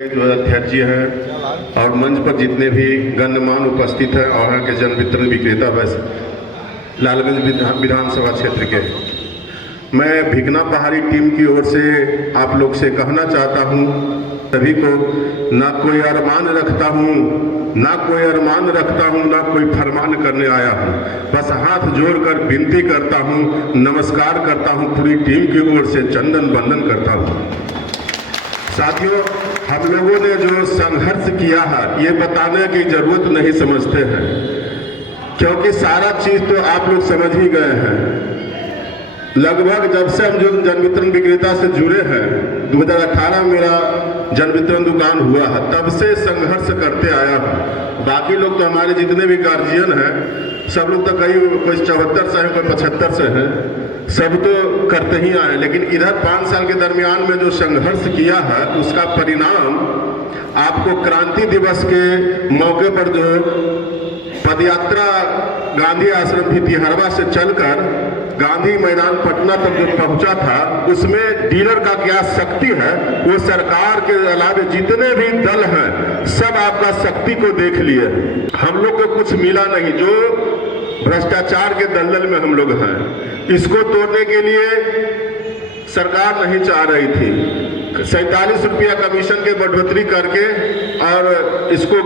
जो अध्यक्ष जी हैं और मंच पर जितने भी गणमान्य उपस्थित हैं और यहाँ के जन वितरण विक्रेता वैसे लालगंज विधानसभा क्षेत्र के, मैं भिकना पहाड़ी टीम की ओर से आप लोग से कहना चाहता हूँ सभी को, ना कोई अरमान रखता हूँ, ना कोई फरमान करने आया हूँ, बस हाथ जोड़कर विनती करता हूँ, नमस्कार करता हूँ, पूरी टीम की ओर से चंदन वंदन करता हूँ। साथियों, हम लोगों ने जो संघर्ष किया है ये बताने की जरूरत नहीं समझते हैं, क्योंकि सारा चीज तो आप लोग समझ ही गए हैं। लगभग जब से हम जो जन वितरण विक्रेता से जुड़े हैं, 2018 मेरा जन वितरण दुकान हुआ है, तब से संघर्ष करते आया हूँ। बाकी लोग तो हमारे जितने भी गार्जियन हैं सब लोग तो कोई 74 से हैं, कोई 75 से हैं, सब तो करते ही आए, लेकिन इधर 5 साल के दरमियान में जो संघर्ष किया है उसका परिणाम आपको क्रांति दिवस के मौके पर जो पदयात्रा गांधी आश्रम भितिहरवा से चलकर गांधी मैदान पटना तक जो पहुंचा था, उसमें डीलर का क्या शक्ति है, वो सरकार के अलावे जितने भी दल हैं सब आपका शक्ति को देख लिए। हम लोग को कुछ मिला नहीं, जो भ्रष्टाचार के दलदल में हम लोग हैं, इसको तोड़ने के लिए सरकार नहीं चाह रही थी। 47 रुपया कमीशन के बढ़ोतरी करके और इसको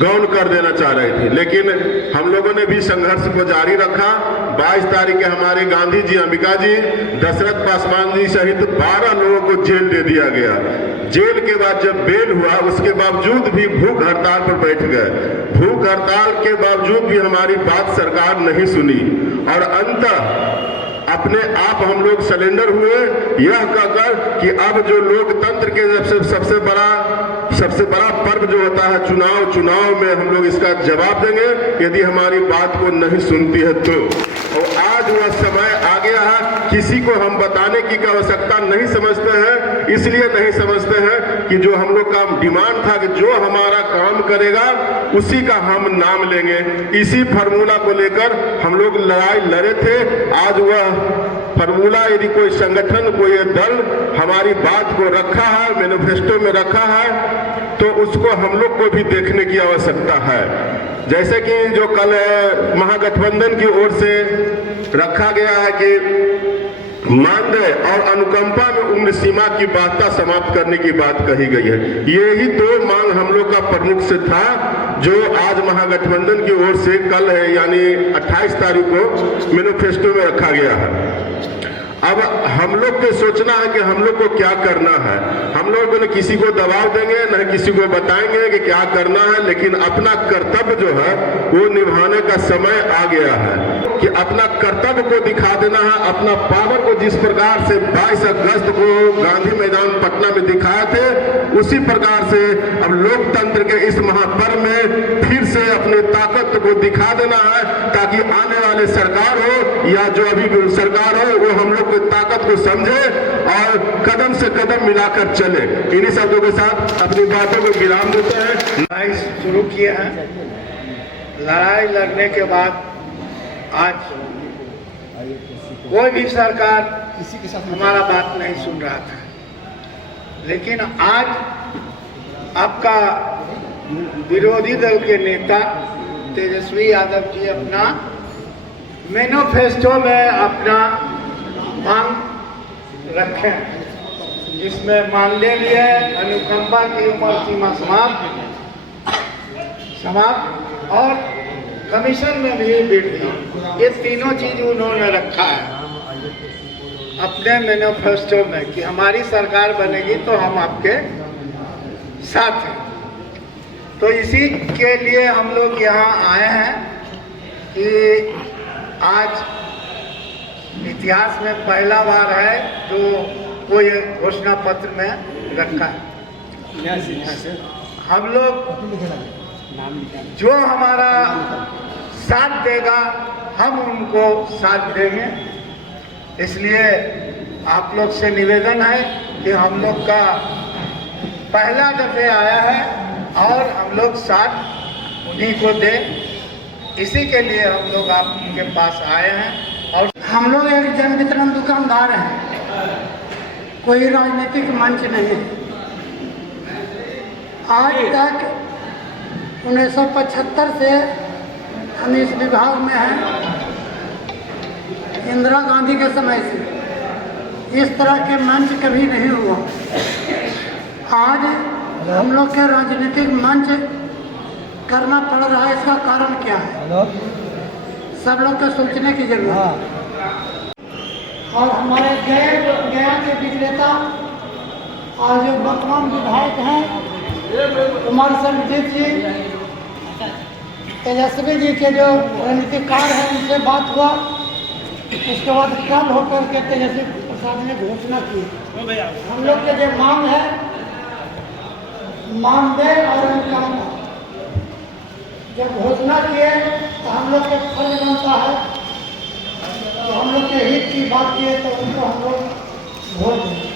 गौण कर देना चाह रही थी, लेकिन हम लोगों ने भी संघर्ष को जारी रखा। 22 तारीख के हमारे गांधी जी, अंबिका जी, दशरथ पासवान जी सहित 12 लोगों को जेल दे दिया गया। जेल के बाद जब बेल हुआ, उसके बावजूद भी भूख हड़ताल पर बैठ गए। भूख हड़ताल के बावजूद भी हमारी बात सरकार नहीं सुनी और अंततः अपने आप हम लोग सरेंडर हुए, यह कहकर कि अब जो लोकतंत्र के सबसे बड़ा पर्व जो होता है चुनाव में हम लोग इसका जवाब देंगे यदि हमारी बात को नहीं सुनती है तो। और आज वह समय आ गया है, किसी को हम बताने की आवश्यकता नहीं समझते हैं, इसलिए नहीं समझते हैं कि जो हम लोग का डिमांड था कि जो हमारा काम करेगा उसी का हम नाम लेंगे, इसी फार्मूला को लेकर हम लोग लड़ाई लड़े थे। आज वह फार्मूला, यदि कोई संगठन, कोई दल हमारी बात को रखा है, मैनिफेस्टो में रखा है, तो उसको हम लोग को भी देखने की आवश्यकता है। जैसे कि जो कल महागठबंधन की ओर से रखा गया है कि मानदेय और अनुकंपा में उम्र सीमा की बाध्यता समाप्त करने की बात कही गई है। यही तो मांग हम लोग का प्रमुख से था, जो आज महागठबंधन की ओर से कल है यानी 28 तारीख को मैनिफेस्टो में रखा गया है। अब हम लोग को सोचना है कि हम लोग को क्या करना है। हम लोग न किसी को दबाव देंगे, न किसी को बताएंगे कि क्या करना है, लेकिन अपना कर्तव्य जो है वो निभाने का समय आ गया है कि अपना कर्तव्य को दिखा देना है। अपना पावर को जिस प्रकार से 22 अगस्त को गांधी मैदान पटना में दिखाए थे, उसी प्रकार से अब लोकतंत्र के इस महापर्व में फिर से अपनी ताकत को दिखा देना है, ताकि आने वाले सरकार हो या जो अभी सरकार हो वो हम लोग की ताकत को समझे और कदम से कदम मिलाकर चले। इन्हीं शब्दों के साथ अपनी बातों को विराम देते हैं। लड़ाई शुरू किए हैं। लड़ाई लड़ने के बाद आज कोई भी सरकार किसी के साथ हमारा बात नहीं सुन रहा था, लेकिन आज आपका विरोधी दल के नेता तेजस्वी यादव जी अपना मैनिफेस्टो में अपना मांग रखे, जिसमें मानदेय लिए, अनुकंपा की उम्र सीमा समाप्त और कमीशन में भी वृद्धि, ये तीनों चीज उन्होंने रखा है अपने मैनिफेस्टो में कि हमारी सरकार बनेगी तो हम आपके साथ हैं। तो इसी के लिए हम लोग यहाँ आए हैं कि आज इतिहास में पहला बार है जो कोई घोषणा पत्र में रखा है। हम लोग जो हमारा साथ देगा हम उनको साथ देंगे। इसलिए आप लोग से निवेदन है कि हम लोग का पहला दफे आया है और हम लोग साथ उन्हीं को दें, इसी के लिए हम लोग आपके पास आए हैं। और हम लोग एक जन वितरण दुकानदार हैं, कोई राजनीतिक मंच नहीं। आज तक 1975 से हम इस विभाग में हैं। इंदिरा गांधी के समय से इस तरह के मंच कभी नहीं हुआ। आज हम लोग के राजनीतिक मंच करना पड़ रहा है, इसका कारण क्या है? सब लोग को सोचने की जरूरत है। और हमारे गया के विक्रेता आज जो वर्तमान विधायक हैं कुमार संजीत जी, तेजस्वी जी के जो रणनीतिकार हैं उनसे बात हुआ। उसके बाद कल होकर के तेजस्वी प्रसाद ने घोषणा की। हम लोग के जो मांग है मानदेय और अनुकंपा जब घोषणा किए तो हम लोग के फर्ज बनता है तो हम लोग के हित की बात किए तो उनको हम लोग वोट दें।